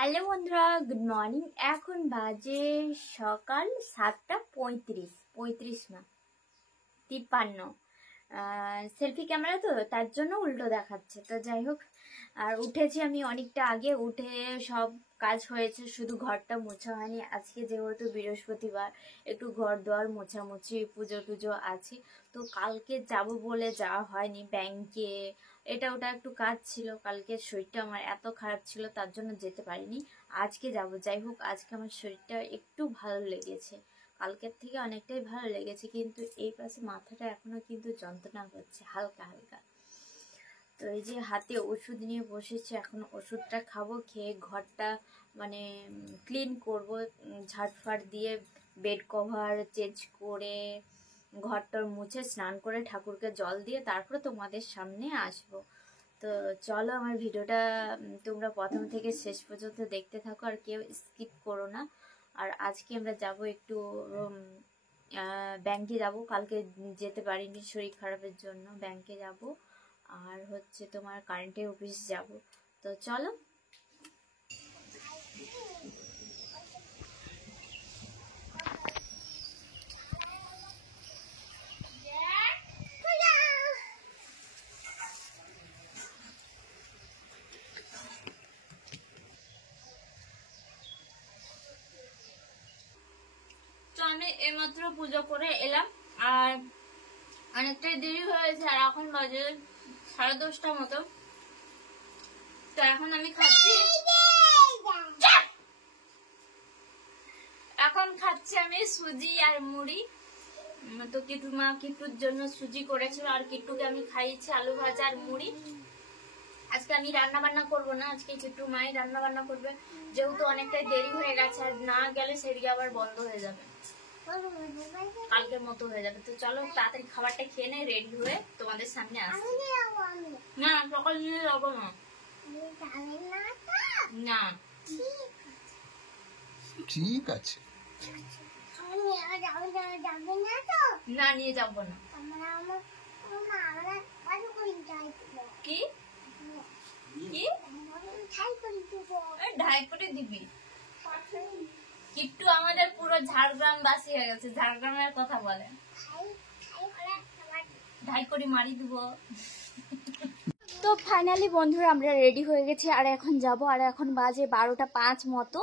Hello বন্ধুরা, good morning. এখন বাজে সকাল 7:35 না 53। সেলফি ক্যামেরা তো তার জন্য উল্টো দেখাচ্ছে। তো যাই হোক, আর উঠেছি আমি অনেকটা আগে। উঠে সব কাজ হয়েছে, শুধু ঘরটা মোছা হয়নি। আজকে যেহেতু বৃহস্পতিবার, একটু ঘর দোয়ার মোছামুছি, পুজো টুজো আছে। তো কালকে যাব বলে যাওয়া হয়নি ব্যাংকে, এটা ওটা একটু কাজ ছিল। কালকে শরীরটা আমার এত খারাপ ছিল, তার জন্য যেতে পারিনি। আজকে যাব। যাই হোক, আজকে আমার শরীরটা একটু ভালো লেগেছে, কালকের থেকে অনেকটাই ভালো লেগেছে। কিন্তু এই পাশে মাথাটা এখনো কিন্তু যন্ত্রণা করছে হালকা হালকা। তো এই যে হাতে ওষুধ নিয়ে বসেছি, এখন ওষুধটা খাবো, খেয়ে ঘরটা মানে ক্লিন করব, ঝাড়ফাড় দিয়ে বেড কভার চেঞ্জ করে ঘরটার মুছে স্নান করে ঠাকুরকে জল দিয়ে তারপরে তোমাদের সামনে আসবো। তো চলো, আমার ভিডিওটা তোমরা প্রথম থেকে শেষ পর্যন্ত দেখতে থাকো, আর কেউ স্কিপ করো না। আর আজকে আমরা যাব একটু ব্যাংকে যাব। কালকে যেতে পারিনি শরীর খারাপের জন্য, ব্যাংকে যাব। আর হচ্ছে তোমার কারেন্টের অফিস যাব। তো চলো। আমি এইমাত্র পুজো করে এলাম, আর অনেকটাই দেরি হয়েছে, আর এখন বাজে 10:30 মতো। তো এখন আমি খাচ্ছি আমি সুজি আর মুড়ি। তো কিটুমা কিট্টুর জন্য সুজি করেছিল, আর কিট্টুকে আমি খাইয়েছি আলু ভাজা আর মুড়ি। আজকে আমি রান্না বান্না করবো না, আজকে কিট্টু মাই রান্না বান্না করবে, যেহেতু অনেকটাই দেরি হয়ে গেছে। আর না গেলে সেদিকে আবার বন্ধ হয়ে যাবে, কালকের মতো হয়ে যাবে। তো চলো তাড়াতাড়ি খাবারটা খেয়ে নেই, রেডি হয়ে তোমাদের সামনে আসি। না, সকাল নিয়ে যাবো না। না, ঠিক আছে, না নিয়ে যাবো না। কি কি ঢাই করে দিবি? কিট্টু আমাদের পুরো ঝাড়গ্রাম বাসী হয়ে গেছে, ঝাড়গ্রামের কথা বলে। ঢাই করে মারি দিব। তো ফাইনালি বন্ধুরা আমরা রেডি হয়ে গেছি, আর এখন যাব। আর এখন বাজে 12:05 মতো।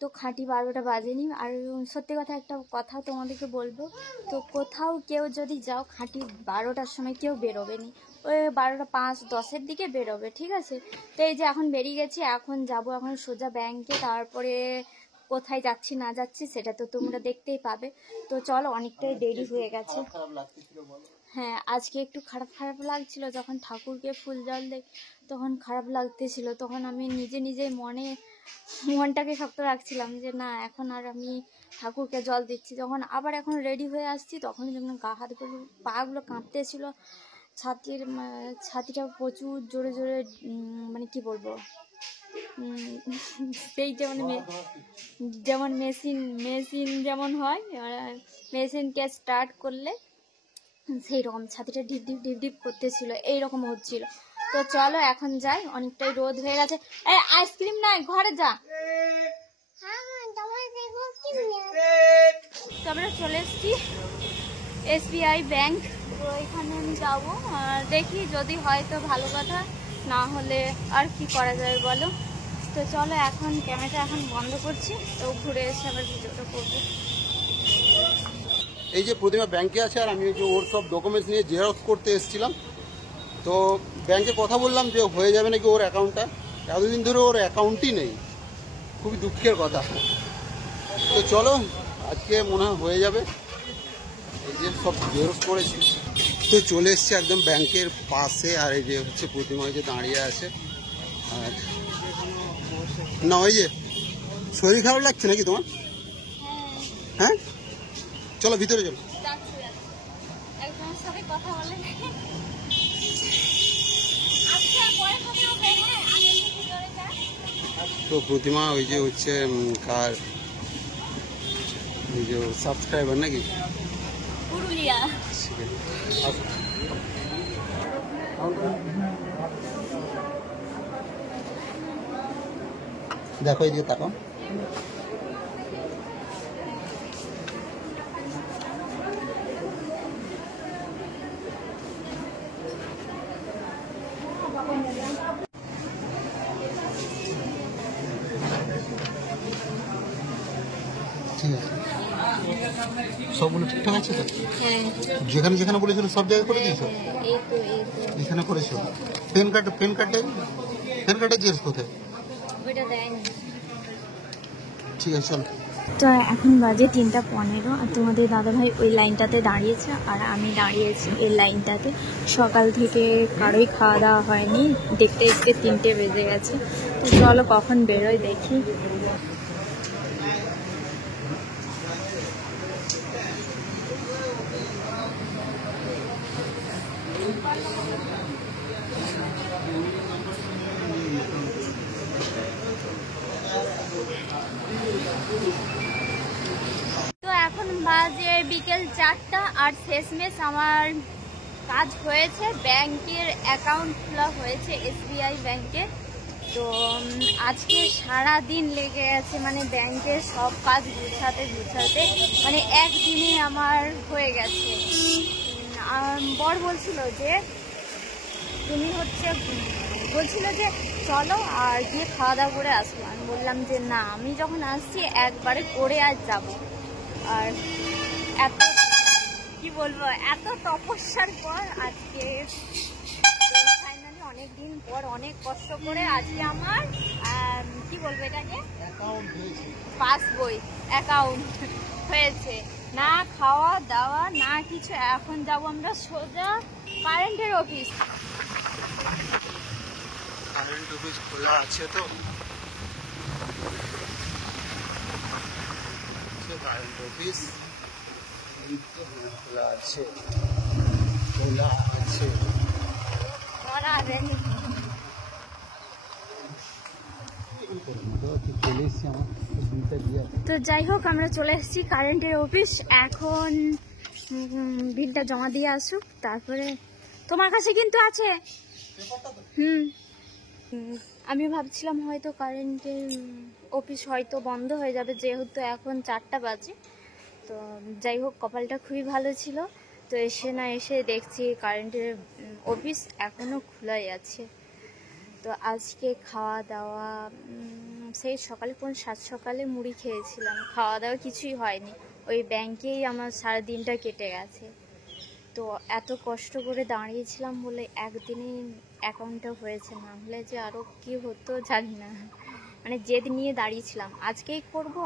তো খাঁটি 12টা বাজেনি। আর সত্যি কথা, একটা কথা তোমাদেরকে বলবো, তো কোথাও কেউ যদি যাও খাঁটি 12টার সময় কেউ বেরোবে নি, ওই 12:05-10 দিকে বেরোবে, ঠিক আছে? তো এই যে এখন বেরিয়ে গেছি, এখন যাব এখন সোজা ব্যাংকে। তারপরে কোথায় যাচ্ছি না যাচ্ছি সেটা তো তোমরা দেখতেই পাবে। তো চলো, অনেকটাই দেরি হয়ে গেছে। হ্যাঁ, আজকে একটু খারাপ খারাপ লাগছিল, যখন ঠাকুরকে ফুল জল দেয় তখন খারাপ লাগতেছিল। তখন আমি নিজেই মনটাকে শক্ত রাখছিলাম যে না, এখন আর আমি ঠাকুরকে জল দিচ্ছি। যখন আবার এখন রেডি হয়ে আসছি, তখন যেমন গা হাতগুলো পাগুলো কাঁপতেছিল, ছাতিটা প্রচুর জোরে জোরে, মানে কি বলবো, সেই যেমন মেশিন যেমন হয়, মেশিনকে স্টার্ট করলে সেই রকম ছাতিটা ঢিপ ঢিপ ঢিপ ঢিপ করতেছিল, এইরকম হচ্ছিল। তো চলো এখন যাই, অনেকটাই রোদ হয়ে গেছে। এই আইসক্রিম নাই, ঘরে যা। তো আমরা চলে এসেছি SBI ব্যাংক। তো এখানে আমি যাবো, দেখি যদি হয় তো ভালো কথা, না হলে আর কি করা যাবে বলো। তো চলো, এখন ক্যামেরাটা এখন বন্ধ করছি, তো ঘুরে এসে আবার ভিডিওটা করবো। এই যে প্রতিমা ব্যাংকে আছে, আর আমি যে ওর সব ডকুমেন্টস নিয়ে জেরক্স করতে এসেছিলাম। তো ব্যাংকে কথা বললাম যে হয়ে যাবে নাকি ওর অ্যাকাউন্টটা। এতদিন ধরে ওর অ্যাকাউন্টই নেই, খুবই দুঃখের কথা। তো চলো, আজকে মনে হয় হয়ে যাবে। এই যে সব জেরক্স করেছি, তো চলে এসছি একদম ব্যাংকের পাশে। আর এই যে হচ্ছে প্রতিমা যে দাঁড়িয়ে আছে। আর না, ওই যে শরীর খারাপ লাগছে নাকি তোমার? হ্যাঁ, চলো ভিতরে চলো। তো প্রতিমা ওই যে হচ্ছে কার, ওই যে সাবস্ক্রাইবার নাকি পুরুলিয়া। দেখো এই দিকে তাকাও। ঠিক আছে, সবগুলো ঠিকঠাক আছে তো? হ্যাঁ যেখানে যেখানে বলেছিল সব জায়গায় করে দিয়েছো? এই তো এখানে করেছো? প্যান কার্ডের জেরক্স কোথায়? ওইটা দেয়নি। ঠিক আছে চলো। তো এখন বাজে 3:15 আর তোমাদের দাদাভাই ওই লাইনটাতে দাঁড়িয়েছে আর আমি দাঁড়িয়েছি এই লাইনটাতে। সকাল থেকে কারোই খাওয়া দাওয়া হয়নি, দেখতে দেখতে 3টে বেজে গেছে। তো চলো কখন বেরোয় দেখি। তো এখন বাজে বিকেল 4টা আর শেষমেশ আমার কাজ হয়েছে, ব্যাংকের অ্যাকাউন্ট খোলা হয়েছে SBI ব্যাংকে। তো আজকে সারা দিন লেগে গেছে, মানে ব্যাংকের সব কাজ গুছাতে মানে একদিনে আমার হয়ে গেছে। বর বলছিল যে চলো আর গিয়ে খাওয়া দাওয়া করে আসবো। আমি বললাম যে না, আমি যখন আসছি একবারে করে আর যাবো। আর এত কি বলবো, এত তপস্যার পর আজকে ফাইনালি অনেক দিন পর অনেক কষ্ট করে আজকে আমার কি বলবো এটাকে পাসবই অ্যাকাউন্ট হয়েছে। না খাওয়া দাওয়া না কিছু, এখন যাবো আমরা সোজা কারেন্টের অফিস। কারেন্ট অফিস খোলা আছে তো? কারেন্ট অফিস খোলা আছে। তো যাই হোক, আমরা চলে এসেছি কারেন্টের অফিস। এখন বিলটা জমা দিয়ে আসুক, তারপরে তোমার কাছে কিন্তু আছে। আমি ভাবছিলাম হয়তো কারেন্টের অফিস হয়তো বন্ধ হয়ে যাবে, যেহেতু এখন 4টা বাজে। তো যাই হোক, কপালটা খুবই ভালো ছিল। তো এসে দেখছি কারেন্টের অফিস এখনো খোলাই আছে। তো আজকে খাওয়া দাওয়া সেই সকালে সাত সকালে মুড়ি খেয়েছিলাম, খাওয়া দাওয়া কিছুই হয়নি। ওই ব্যাংকেই আমার সারা দিনটা কেটে গেছে। তো এত কষ্ট করে দাঁড়িয়েছিলাম বলে একদিনই অ্যাকাউন্টটা হয়েছে, না হলে যে আরও কি হতো জানি না। মানে জেদ নিয়ে দাঁড়িয়েছিলাম, আজকেই করব।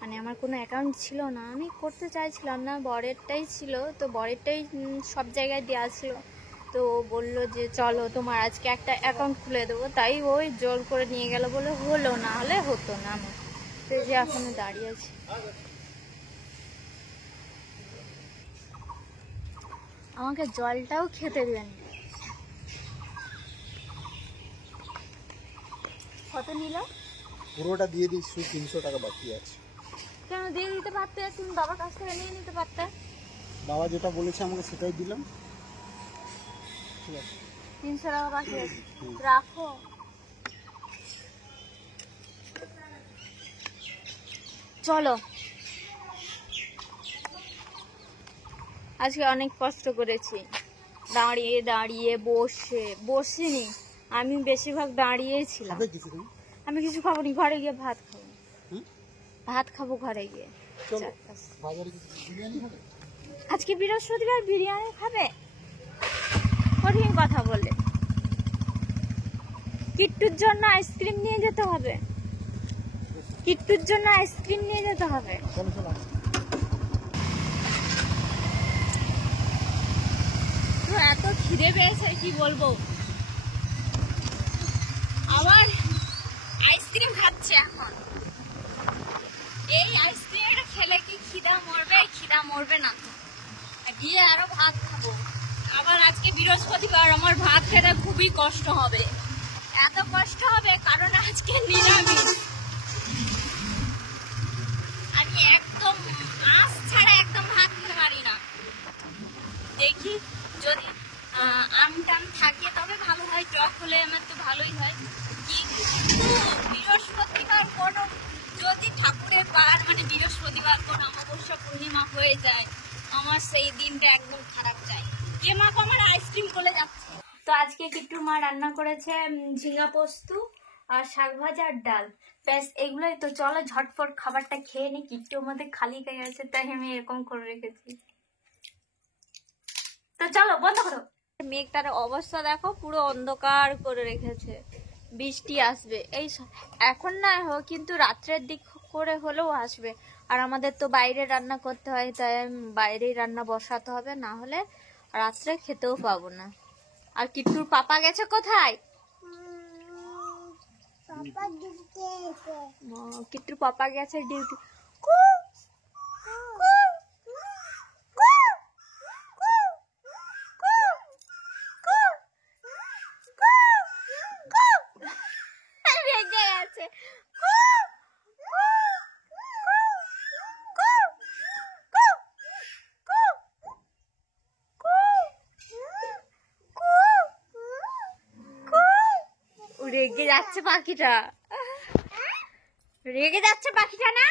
মানে আমার কোনো অ্যাকাউন্ট ছিল না, আমি করতে চাইছিলাম না, বরেরটাই ছিল। তো বরেরটাই সব জায়গায় দেওয়া ছিল। তো ও বললো যে চলো তোমার আজকে একটা অ্যাকাউন্ট খুলে দেবো, তাই ওই জোর করে নিয়ে গেল বলে হলো, না হলে হতো না আমার। তো যে এখনো দাঁড়িয়ে আছি। আমাকে জলটাও খেতে দেবেন। কত নিল? পুরোটা দিয়ে দিই, 300 টাকা বাকি আছে। কেন দিয়ে দিতে পারতে, তুমি বাবার কাছ থেকে নিয়ে নিতে পারতে। বাবা যেটা বলেছে আমাকে সেটাই দিলাম। ঠিক আছে, 300 টাকা বাকি আছে, রাখো। চলো, আজকে অনেক কষ্ট করেছি, দাঁড়িয়ে বসিনি, আমি বেশিরভাগ দাঁড়িয়েছিলাম। আমি কিছু খাবো নি, ঘরে গিয়ে ভাত খাবো ঘরে গিয়ে। আজকে বৃহস্পতিবার, বিরিয়ানি খাবে? কঠিন কথা বলে। কিট্টুর জন্য আইসক্রিম নিয়ে যেতে হবে। এত খিদে পেয়েছে কি বলবো, আবার আইসক্রিম খাচ্ছে এখন। এই আইসক্রিমটা খেলে কি খিদা মরবে না তো। গিয়ে আরো ভাত খাবো। আবার আজকে বৃহস্পতিবার, আমার ভাত খেতে খুবই কষ্ট হবে। এত কষ্ট হবে কারণ আজকে নিরামিষ। আমি একদম আঁশ ছাড়া একদম ভাত খেতে পারি না। দেখি যদি আম টাম থাকে তবে ভালো হয়, টক হলে আমার তো ভালোই হয়। কিন্তু হয়ে যায়, আমার সেই দিনটা একদম খারাপ যায়। কে মা আমার আইসক্রিম কোলে যাচ্ছে। তো আজকে কিট্টুর মা রান্না করেছে ঝিঙা পোস্ত আর শাক ভাজা আর ডাল, ব্যাস এগুলোই। তো চলো ঝটফট খাবারটা খেয়ে নি, কিট্টু আমাদের খালি গায়ে আছে তাই আমি এরকম করে রেখেছি। তো চলো বন্ধ করো। মেঘটার অবস্থা দেখো, পুরো অন্ধকার করে রেখেছে, বৃষ্টি আসবে এই এখন না হোক, কিন্তু রাত্রের দিক করে হলেও আসবে। আর আমাদের তো বাইরে রান্না করতে হয়, তাই বাইরেই রান্না বসাতে হবে, না হলে রাত্রে খেতেও পাবো না। আর কিট্টুর পাপা গেছে কোথায়? কিট্টুর পাপা গেছে ডিউটি। রেগে যাচ্ছে পাখিটা, রেগে যাচ্ছে পাখিটা না।